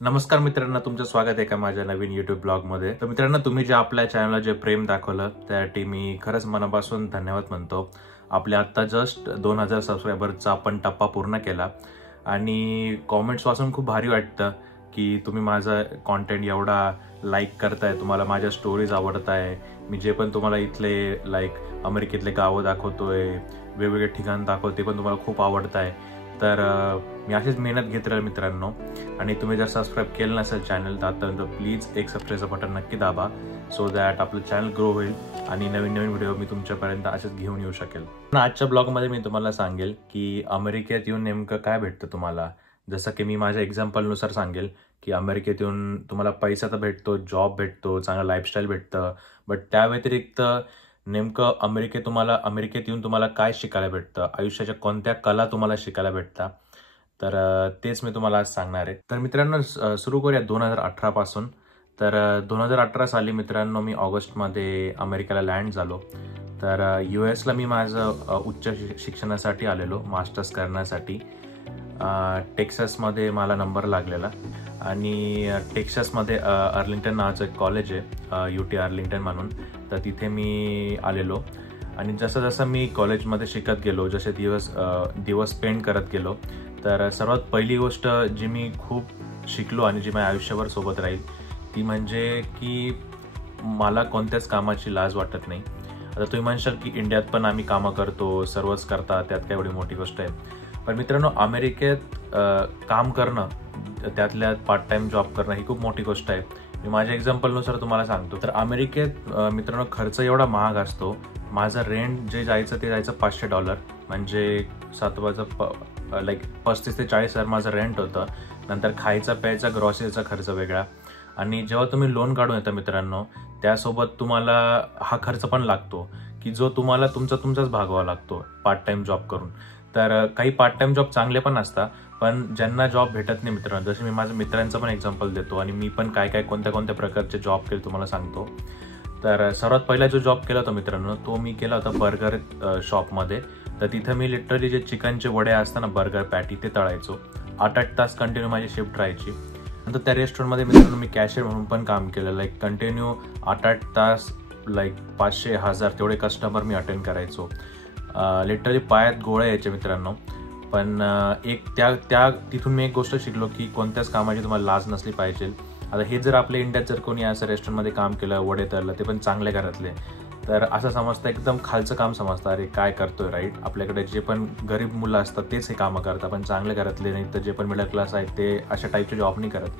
नमस्कार मित्रांनो, तुमचं स्वागत आहे का माझ्या नवीन YouTube ब्लॉगमध्ये. तर मित्रांनो, तुम्ही जे आपल्या चॅनलला जे प्रेम दाखवलं त्यासाठी मी खरंच मनापासून धन्यवाद म्हणतो. आपल्या आत्ता जस्ट 2000 सबस्क्रायबरचा आपण टप्पा पूर्ण केला आणि कॉमेंट्स वाचून खूप भारी वाटतं की तुम्ही माझा कॉन्टेंट एवढा लाईक करताय, तुम्हाला माझ्या स्टोरीज आवडताय. मी जे पण तुम्हाला इथले अमेरिकेतले गावं दाखवतोय, वेगवेगळे ठिकाण दाखवते पण तुम्हाला खूप आवडताय. तर मी अशीच मेहनत घेत राहील मित्रांनो. आणि तुम्ही जर सबस्क्राईब केलं नसेल चॅनल तर प्लीज एक सबस्क्राईबचं बटन नक्की दाबा, सो दॅट आपलं चॅनल ग्रो होईल आणि नवीन नवीन व्हिडिओ मी तुमच्यापर्यंत असेच घेऊन येऊ शकेल. आजच्या ब्लॉगमध्ये मी तुम्हाला सांगेल की अमेरिकेत येऊन नेमकं काय भेटतं तुम्हाला. जसं की मी माझ्या एक्झाम्पलनुसार सांगेल की अमेरिकेत येऊन तुम्हाला पैसा तर भेटतो, जॉब भेटतो, चांगलं लाईफस्टाईल भेटतं, बट त्या व्यतिरिक्त नेमकं अमेरिकेत येऊन तुम्हाला काय शिकायला भेटतं, आयुष्याच्या कोणत्या कला तुम्हाला शिकायला भेटतात. तर तेच मी तुम्हाला आज सांगणार आहे. तर मित्रांनो, सुरू करूया 2018 पासून. तर 2018 साली मित्रांनो मी ऑगस्टमध्ये अमेरिकेला लँड झालो. तर US ला मी माझं उच्च शिक्षणासाठी आलेलो, मास्टर्स करण्यासाठी. टेक्सासमध्ये मला नंबर लागलेला आणि टेक्सासमध्ये अर्लिंग्टन नावाचं एक कॉलेज आहे, UT अर्लिंग्टन म्हणून. तर तिथे मी आलेलो आणि जसं जसं मी कॉलेजमध्ये शिकत गेलो, जसे दिवस स्पेंड करत गेलो, तर सर्वात पहिली गोष्ट जी मी खूप शिकलो आणि जी माझ्या आयुष्यभर सोबत राहील ती म्हणजे की मला कोणत्याच कामाची लाज वाटत नाही. आता तुम्ही म्हणशाल की इंडियात पण आम्ही कामं करतो, सर्वच करतात, त्यात काय एवढी मोठी गोष्ट आहे. पण मित्रांनो, अमेरिकेत काम करणं, त्यातल्या पार्ट टाइम जॉब करणं ही खूप मोठी गोष्ट आहे. मी माझ्या एक्झाम्पलनुसार तुम्हाला सांगतो. तर अमेरिकेत मित्रांनो खर्च एवढा महाग असतो. माझं रेंट जे जायचं ते जायचं $500, म्हणजे 35 ते 40 हजार माझं रेंट होतं. नंतर खायचा प्यायचा ग्रॉसरीचा खर्च वेगळा. आणि जेव्हा तुम्ही लोन काढून येता मित्रांनो, त्यासोबत तुम्हाला हा खर्च पण लागतो की जो तुम्हाला तुमचाच भागवावा लागतो पार्ट टाइम जॉब करून. तर काही पार्ट टाइम जॉब चांगले पण असतात, पण ज्यांना जॉब भेटत नाही मित्रांनो, जसे मी माझ्या मित्रांचं पण एक्झाम्पल देतो आणि मी पण कोणत्या प्रकारचे जॉब केले तुम्हाला सांगतो. तर सर्वात पहिला जो जॉब केला होता मित्रांनो, तो मी केला होता बर्गर शॉपमध्ये. तर तिथं मी लिटरली जे चिकनचे वडे असतात ना, बर्गर पॅटी, ते तळायचो. 8-8 तास कंटिन्यू माझी शिफ्ट राहायची. नंतर त्या रेस्टॉरंटमध्ये मित्रांनो मी कॅशियर म्हणून पण काम केलं. कंटिन्यू 8-8 तास 500-1000 तेवढे कस्टमर मी अटेंड करायचो. लिटरली पायात गोळ्या यायचे मित्रांनो. पण तिथून मी एक गोष्ट शिकलो की कोणत्याच कामाची तुम्हाला लाज नसली पाहिजे. आता हे जर आपल्या इंडियात जर कोणी असं रेस्टॉरंटमध्ये काम केलं, वडे तळलं, ते पण चांगल्या घरातले, तर असं समजतं, एकदम खालचं काम समजतं, अरे काय करतोय, राईट. आपल्याकडे जे पण गरीब मुलं असतात तेच हे कामं करतात, पण चांगल्या घरातले नाही तर जे पण मिडल क्लास आहेत ते अशा टाईपचे जॉब नाही करत.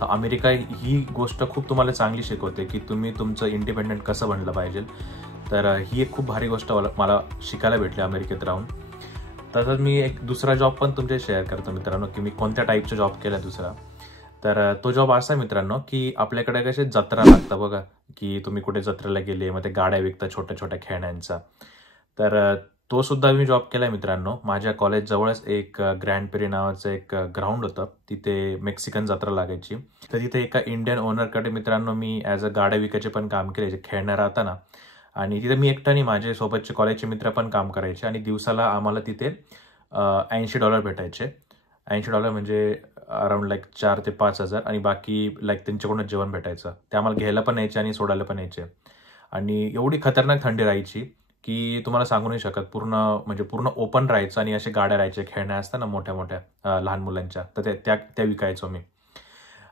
तर अमेरिका ही गोष्ट खूप तुम्हाला चांगली शिकवते की तुम्ही तुमचं इंडिपेंडंट कसं बनलं पाहिजे. तर ही एक खूप भारी गोष्ट मला शिकायला भेटली अमेरिकेत राहून. तसंच मी एक दुसरा जॉब पण तुमचे शेअर करतो मित्रांनो की मी कोणत्या टाईपचा जॉब केला दुसरा. तर तो जॉब असा आहे मित्रांनो की आपल्याकडे कसे जत्रा लागतं बघा, की तुम्ही कुठे जत्रेला गेले, मग ते गाड्या विकतात छोट्या छोट्या खेळण्यांचा. तर तो सुद्धा मी जॉब केला मित्रांनो. माझ्या कॉलेजजवळच एक ग्रँड पेरी नावाचं एक ग्राउंड होतं, तिथे मेक्सिकन जत्रा लागायची. तर तिथे एका इंडियन ओनरकडे मित्रांनो मी ॲज अ गाड्या विकायचे पण काम केले, जे खेळणं राहतं ना. आणि तिथे मी एकटा नाही, माझे सोबतचे कॉलेजचे मित्र पण काम करायचे आणि दिवसाला आम्हाला तिथे $80 भेटायचे. $80 म्हणजे अराउंड 4 ते 5 हजार. आणि बाकी त्यांच्याकडूनच जेवण भेटायचं. ते आम्हाला घ्यायला पण यायचे आणि सोडायला पण यायचे. आणि एवढी खतरनाक थंडी राहायची की तुम्हाला सांगू नाही शकत. पूर्ण ओपन राहायचं आणि असे गाड्या राहायचे, खेळण्या असतात ना मोठ्या मोठ्या लहान मुलांच्या, तर त्या विकायचो मी.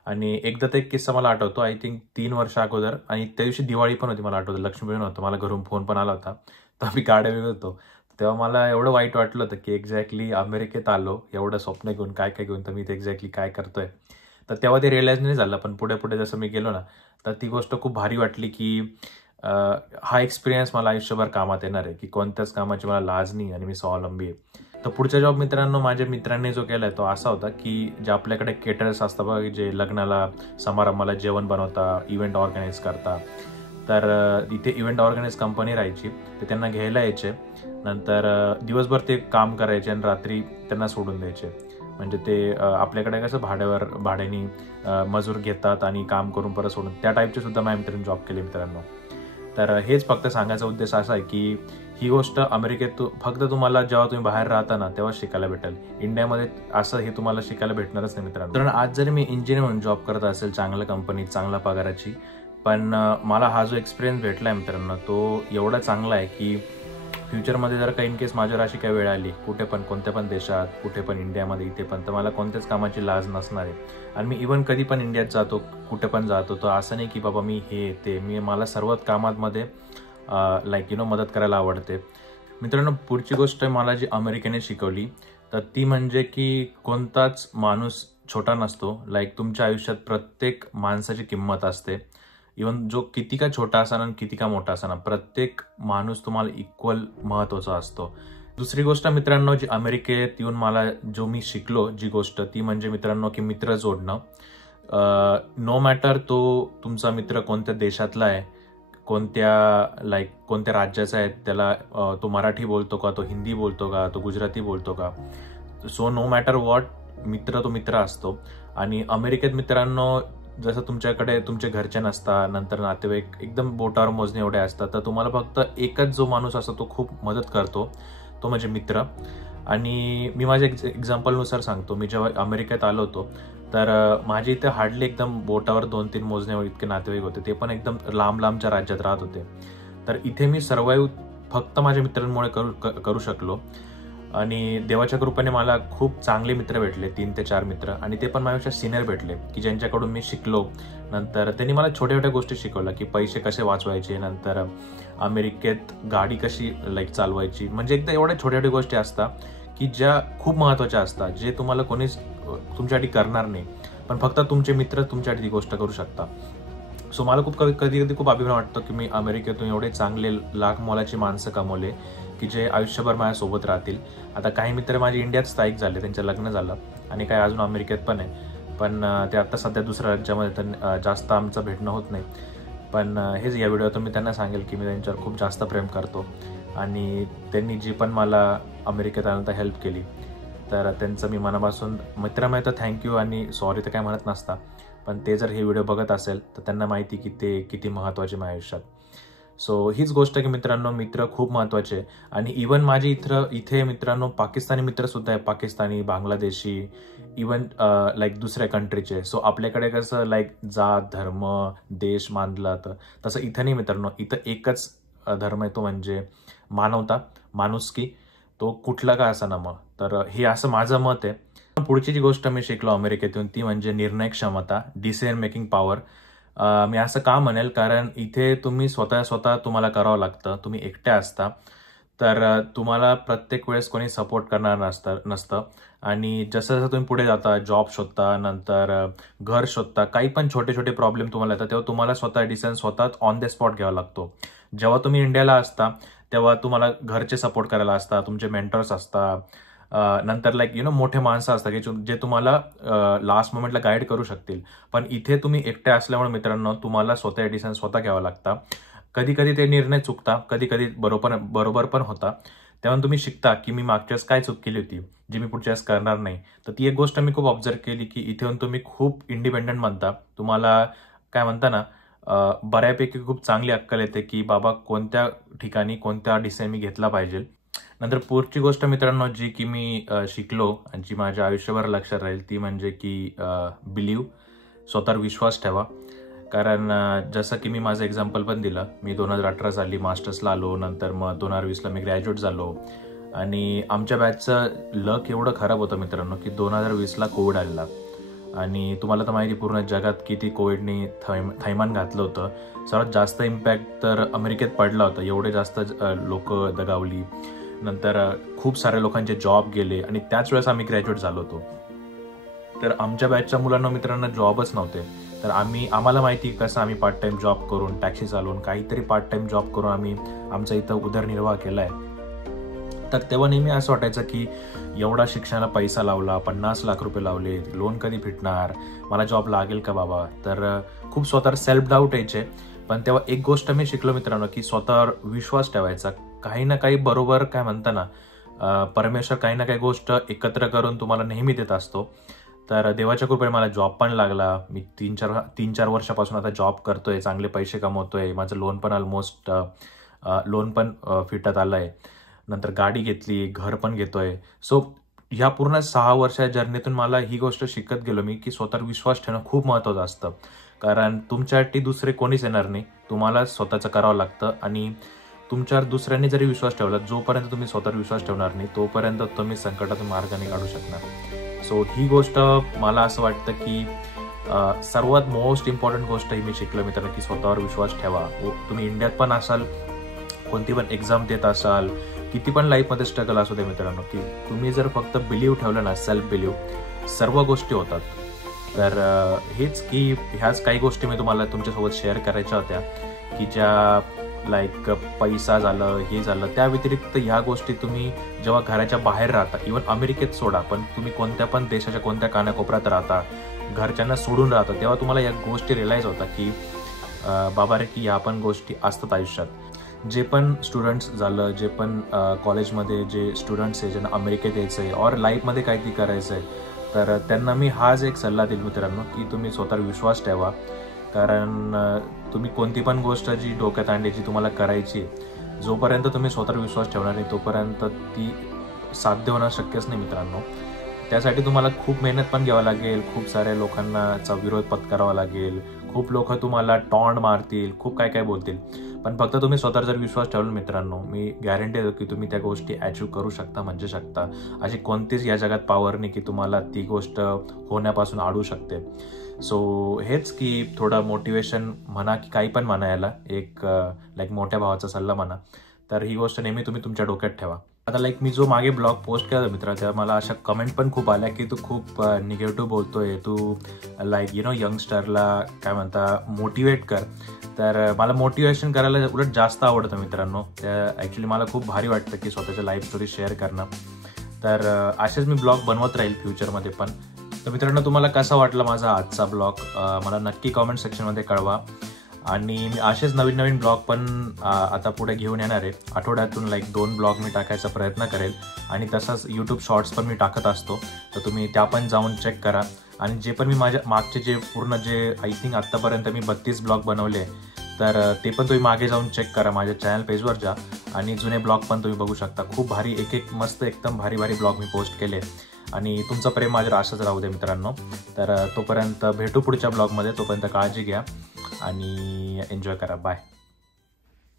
आणि एकदा तर एक किस्सा मला आठवतो, आय थिंक 3 वर्ष अगोदर, आणि त्या दिवशी दिवाळी पण होती, मला आठवतं लक्ष्मीपूजन होतं. मला घरून फोन पण आला होता, तर मी गाड्या विकत होतो. तेव्हा मला एवढं वाईट वाटलं होतं की एक्झॅक्टली अमेरिकेत आलो एवढं स्वप्न घेऊन, काय घेऊन, तर मी ते एक्झॅक्टली काय करतोय. तर तेव्हा ते रिअलाइज नाही झालं. पण पुढे पुढे जसं मी गेलो ना, तर ती गोष्ट खूप भारी वाटली की हा एक्सपिरियन्स मला आयुष्यभर कामात येणार आहे, की कोणत्याच कामाची मला लाज नाही आणि मी स्वावलंबी आहे. तर पुढचा जॉब मित्रांनो माझ्या मित्रांनी जो केलाय तो असा होता की जे आपल्याकडे केटरर्स असतात बघा, जे लग्नाला समारंभाला जेवण बनवता, इव्हेंट ऑर्गनाईज करता. तर इथे इव्हेंट ऑर्गनाईज कंपनी राहायची, ते त्यांना घ्यायला यायचे. नंतर दिवसभर ते काम करायचे आणि रात्री त्यांना सोडून द्यायचे. म्हणजे ते आपल्याकडे कसं भाड्याने मजूर घेतात आणि काम करून परत सोडून, त्या टाईपचे सुद्धा माझ्या मित्रांनी जॉब केले मित्रांनो. तर हेच फक्त सांगायचा उद्देश असा आहे की ही गोष्ट अमेरिकेत फक्त तुम्हाला जेव्हा तुम्ही बाहेर राहता ना तेव्हा शिकायला भेटेल. इंडियामध्ये असं हे तुम्हाला शिकायला भेटणारच नाही मित्रांनो. कारण आज जरी मी इंजिनियर म्हणून जॉब करत असेल चांगल्या कंपनीत, चांगल्या पगाराची, पण मला हा जो एक्सपिरियन्स भेटलाय मित्रांनो तो एवढा चांगला आहे की फ्युचरमध्ये जर का इन केस माझ्यावर अशी काही वेळ आली कुठे पण, कोणत्या पण देशात, कुठे पण, इंडियामध्ये, इथे पण, तर मला कोणत्याच कामाची लाज नसणार आहे. आणि मी इव्हन कधी पण इंडियात जातो, कुठे पण जातो, तर असं नाही की बाबा मी हे ते, मला सर्वच कामांमध्ये मदत करायला आवडते. मित्रांनो पुढची गोष्ट मला जी अमेरिकेने शिकवली तर ती म्हणजे की कोणताच माणूस छोटा नसतो. तुमच्या आयुष्यात प्रत्येक माणसाची किंमत असते. इव्हन जो किती का छोटा असाना किती का मोठा असाना, प्रत्येक माणूस तुम्हाला इक्वल महत्वाचा असतो. दुसरी गोष्ट मित्रांनो जी अमेरिकेत येऊन मला जो मी शिकलो जी गोष्ट ती म्हणजे मित्रांनो की मित्र जोडणं. नो मॅटर तो तुमचा मित्र कोणत्या देशातला आहे, कोणत्या राज्याचा आहे, त्याला तो मराठी बोलतो का, तो हिंदी बोलतो का, तो गुजराती बोलतो का, सो नो मॅटर व्हॉट, मित्र तो मित्र असतो. आणि अमेरिकेत मित्रांनो जसं तुमच्याकडे तुमचे घरचे नसतात, नंतर नातेवाईक एकदम बोटावर मोजणे एवढे असतात, तर तुम्हाला फक्त एकच जो माणूस असतो तो खूप मदत करतो, तो म्हणजे मित्र. आणि मी माझ्या एक्झाम्पलनुसार सांगतो. मी जेव्हा अमेरिकेत आलो होतो तर माझे इथे हार्डली एकदम बोटावर 2-3 मोजण्यावर इतके नातेवाईक होते, ते पण एकदम लांब लांबच्या राज्यात राहत होते. तर इथे मी सर्वाईव्ह फक्त माझ्या मित्रांमुळे करू शकलो. आणि देवाच्या कृपेने मला खूप चांगले मित्र भेटले, 3 ते 4 मित्र, आणि ते पण माझ्यापेक्षा सिनियर भेटले की ज्यांच्याकडून मी शिकलो. नंतर त्यांनी मला छोट्या छोट्या गोष्टी शिकवल्या की पैसे कसे वाचवायचे, नंतर अमेरिकेत गाडी कशी चालवायची, म्हणजे एकदा एवढ्या छोट्या छोट्या गोष्टी असतात की ज्या खूप महत्त्वाच्या असतात, जे तुम्हाला कोणीच तुमच्यासाठी करणार नाही, पण फक्त तुमचे मित्र तुमच्यासाठी ती गोष्ट करू शकता. सो मला कधी कधी खूप अभिमान वाटतो की मी अमेरिकेतून एवढे चांगले लाख मोलाची माणसं कमवले की जे आयुष्यभर माझ्यासोबत राहतील. आता काही मित्र माझे इंडियात स्थायिक झाले, त्यांचं लग्न झालं, आणि काही अजून अमेरिकेत पण आहे, पण ते आता सध्या दुसऱ्या राज्यामध्ये तर जास्त आमचं भेटणं होत नाही. पण हेच या व्हिडिओतून मी त्यांना सांगेल की मी त्यांच्यावर खूप जास्त प्रेम करतो, आणि त्यांनी जी पण मला अमेरिकेत आल्यानंतर हेल्प केली तर त्यांचं मी मनापासून मित्रामध्ये तर थँक्यू आणि सॉरी तर काय म्हणत नसता, पण ते जर हे व्हिडिओ बघत असेल तर त्यांना माहिती की ते किती महत्त्वाचे माझ्या आयुष्यात. सो हीच गोष्ट की मित्रांनो मित्र खूप महत्त्वाचे. आणि इवन माझे इथे मित्रांनो पाकिस्तानी मित्रसुद्धा आहे, पाकिस्तानी, बांगलादेशी, इवन दुसऱ्या कंट्रीचे. सो आपल्याकडे कसं जात, धर्म, देश मानला तर तसं इथं नाही मित्रांनो. इथं एकच धर्म आहे, तो म्हणजे मानवता, माणुसकी, तो कुठला का असा ना. मग तर हे असं माझं मत आहे. पुढची जी गोष्ट मी शिकलो अमेरिकेतून ती म्हणजे निर्णय क्षमता, डिसिजन मेकिंग पॉवर. मी असं का म्हणेल कारण इथे तुम्ही स्वतः तुम्हाला करावं लागतं, तुम्ही एकट्या असता, तर तुम्हाला प्रत्येक वेळेस कोणी सपोर्ट करणार नसतं. आणि जसं जसं तुम्ही पुढे जाता, जॉब शोधता, नंतर घर शोधता, काही पण छोटे छोटे प्रॉब्लेम तुम्हाला येतात, तेव्हा तुम्हाला डिसिजन स्वतःच ऑन द स्पॉट घ्यावा लागतो. जेव्हा तुम्ही इंडियाला असता तेव्हा तुम्हाला घरचे सपोर्ट करायला असतात, तुमचे मेंटर्स असतात, नंतर मोठे माणसं असतात की जे तुम्हाला लास्ट मोमेंटला गाईड करू शकतील. पण इथे तुम्ही एकटे असल्यामुळे मित्रांनो तुम्हाला स्वतः डिसिजन स्वतः घ्यावा लागता. कधी कधी ते निर्णय चुकता, कधी कधी बरोबर पण होता. तेव्हा तुम्ही शिकता की मी मागच्या वेळेस काय चूक केली होती जी मी पुढच्या वेळेस करणार नाही. तर ती एक गोष्ट मी खूप ऑब्झर्व केली की इथे येऊन तुम्ही खूप इंडिपेंडंट बनता. तुम्हाला काय म्हणता ना, बऱ्यापैकी खूप चांगली अक्कल येते की बाबा कोणत्या ठिकाणी कोणत्या डिसिजन मी घेतला पाहिजे. नंतर पुढची गोष्ट मित्रांनो जी की मी शिकलो आणि जी माझ्या आयुष्यभर लक्षात राहील ती म्हणजे की बिलीव्ह, स्वतःवर विश्वास ठेवा. कारण जसं की मी माझं एक्झाम्पल पण दिलं, मी 2018 साली मास्टर्सला आलो, नंतर मग 2020ला मी ग्रॅज्युएट झालो. आणि आमच्या बॅचचं लक एवढं खराब होतं मित्रांनो की 2020ला कोविड आलेला. आणि तुम्हाला तर माहिती पूर्ण जगात किती कोविडने थैमान घातलं होतं. सर्वात जास्त इम्पॅक्ट तर अमेरिकेत पडला होता, एवढे जास्त लोक दगावली. नंतर खूप साऱ्या लोकांचे जॉब गेले आणि त्याच वेळेस आम्ही ग्रॅज्युएट झालो होतो. तर आमच्या बॅचच्या मुलांना मित्रांना जॉबच नव्हते. तर आम्हाला माहिती कसं आम्ही पार्ट टाइम जॉब करून, टॅक्सी चालवून, काहीतरी पार्ट टाइम जॉब करून आम्ही आमचा इथं उदरनिर्वाह केलाय. तर तेव्हा नेहमी असं वाटायचं की एवढा शिक्षणाला पैसा लावला, 50 लाख रुपये लावले, लोन कधी फिटणार, मला जॉब लागेल का बाबा. तर खूप स्वतःवर सेल्फ डाऊट यायचे. पण तेव्हा एक गोष्ट मी शिकलो मित्रांनो की स्वतःवर विश्वास ठेवायचा. काही ना काही बरोबर काय म्हणता ना, परमेश्वर काही ना काही गोष्ट एकत्र करून तुम्हाला नेहमी देत असतो. तर देवाच्या कृपेने मला जॉब पण लागला. मी 3-4 वर्षापासून आता जॉब करतोय, चांगले पैसे कमवतोय. माझं लोन पण ऑलमोस्ट फिटत आलं आहे. नंतर गाडी घेतली, घर पण घेतोय. सो ह्या पूर्ण 6 वर्षाच्या जर्नीतून मला ही गोष्ट शिकत गेलो मी की स्वतःवर विश्वास ठेवणं खूप महत्त्वाचं असतं. कारण तुमच्यासाठी दुसरे कोणीच येणार नाही, तुम्हाला स्वतःचं करावं लागतं. आणि तुमच्यावर दुसऱ्यांनी जरी विश्वास ठेवला, जोपर्यंत तुम्ही स्वतःवर विश्वास ठेवणार नाही तोपर्यंत तुम्ही संकटातून मार्ग नाही काढू शकणार. सो ही गोष्ट मला असं वाटतं की सर्वात मोस्ट इम्पॉर्टंट गोष्ट ही मी शिकलो मित्रांनो, की स्वतःवर विश्वास ठेवा. तुम्ही इंडियात पण असाल, कोणती पण एक्झाम देत असाल, किती पण लाईफमध्ये स्ट्रगल असू दे मित्रांनो, की तुम्ही जर फक्त बिलीव्ह ठेवलं ना, सेल्फ बिलीव्ह, सर्व गोष्टी होतात. तर हेच की ह्याच काही गोष्टी मी तुम्हाला तुमच्यासोबत शेअर करायच्या होत्या, की ज्या लाईक पैसा झालं, हे झालं, त्या व्यतिरिक्त ह्या गोष्टी तुम्ही जेव्हा घराच्या बाहेर राहता, इव्हन अमेरिकेत सोडा, पण तुम्ही कोणत्या पण देशाच्या कोणत्या कानाकोपऱ्यात राहता, घरच्यांना सोडून राहता, तेव्हा तुम्हाला या गोष्टी रिअलाईज होतात की बाबा रे, की ह्या पण गोष्टी असतात आयुष्यात. जे पण स्टुडंट्स झालं, जे पण कॉलेजमध्ये जे स्टुडंट्स आहे, ज्यांना अमेरिकेत यायचं आहे और लाईफमध्ये काहीतरी करायचं आहे, तर त्यांना मी हाच एक सल्ला देईल मित्रांनो, की तुम्ही स्वतःवर विश्वास ठेवा. कारण तुम्ही कोणती पण गोष्ट जी डोक्यात आणली, जी तुम्हाला करायची, जोपर्यंत तुम्ही स्वतःवर विश्वास ठेवणार नाही तोपर्यंत ती साध्य होणं शक्यच नाही मित्रांनो. त्यासाठी तुम्हाला खूप मेहनत पण घ्यावं लागेल, खूप साऱ्या लोकांचा विरोध पत्करावा लागेल, खूप लोक तुम्हाला टॉन्ट मारतील, खूप काय काय बोलतील. पण फक्त तुम्ही स्वतःवर जर विश्वास ठेवला मित्रांनो, मी गॅरंटी देतो की तुम्ही त्या गोष्टी अचीव्ह करू शकता म्हणजे शकता. अशी कोणतीच या जगात पॉवर नाही की तुम्हाला ती गोष्ट होण्यापासून अडवू शकते. सो हेच की थोडं मोटिवेशन म्हणा की काही पण म्हणा, याला एक लाईक मोठ्या भावाचा सल्ला म्हणा. तर ही गोष्ट नेहमी तुम्ही तुमच्या डोक्यात ठेवा. आता लाईक मी जो मागे ब्लॉग पोस्ट केला मित्रा, तेव्हा मला अशा कमेंट पण खूप आल्या की तू खूप निगेटिव्ह बोलतोय, तू लाईक यंगस्टरला काय म्हणता मोटिवेट कर. तर मला मोटिवेशन करायला उलट जास्त आवडतं मित्रांनो. त्या ॲक्च्युली मला खूप भारी वाटतं की स्वतःच्या लाईफ स्टोरी शेअर करणं. तर असेच मी ब्लॉग बनवत राहील फ्युचरमध्ये पण. तर मित्रांनो, तुम्हाला कसा वाटला माझा आजचा ब्लॉग मला नक्की कॉमेंट सेक्शनमध्ये कळवा. आणि मी असेच नवीन नवीन ब्लॉग पण आता पुढे घेऊन येणार आहे. आठवड्यातून लाईक 2 ब्लॉग मी टाकायचा प्रयत्न करेल. आणि तसंच यूट्यूब शॉर्ट्स पण मी टाकत असतो, तर तुम्ही त्या पण जाऊन चेक करा. आणि जे पण मी माझ्या मागचे जे पूर्ण जे आय थिंक आत्तापर्यंत मी 32 ब्लॉग बनवले, तर ते पण तुम्ही मागे जाऊन चेक करा. माझ्या चॅनल पेजवर जा आणि जुने ब्लॉग पण तुम्ही बघू शकता. खूप भारी एक मस्त एकदम भारी भारी ब्लॉग मी पोस्ट केले. आणि तुमचं प्रेम माझ्यावर असंच राहू दे मित्रांनो. तर तोपर्यंत भेटू पुढच्या ब्लॉगमध्ये. तोपर्यंत काळजी घ्या आणि एन्जॉय करा. बाय.